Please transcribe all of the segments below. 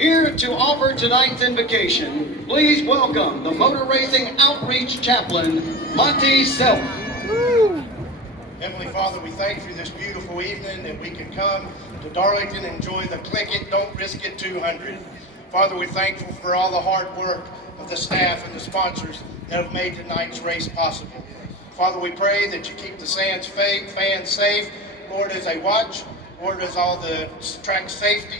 Here to offer tonight's invocation, please welcome the Motor Racing Outreach Chaplain, Monty Self. Heavenly Father, we thank you for this beautiful evening that we can come to Darlington and enjoy the Click It, Don't Risk It 200. Father, we're thankful for all the hard work of the staff and the sponsors that have made tonight's race possible. Father, we pray that you keep the fans safe, Lord, as they watch, Lord, as all the track safety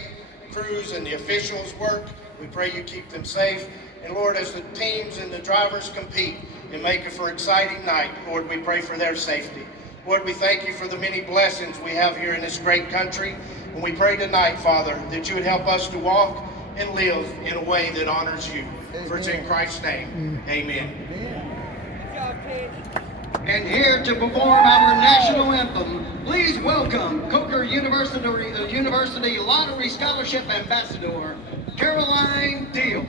crews and the officials work, we pray you keep them safe. And Lord, as the teams and the drivers compete and make it for an exciting night, Lord, we pray for their safety. Lord, we thank you for the many blessings we have here in this great country. And we pray tonight, Father, that you would help us to walk and live in a way that honors you. Amen. For it's in Christ's name. Amen. Good job, Paige. And here to perform our national anthem, please welcome Coker University Lottery Scholarship Ambassador, Caroline Deal.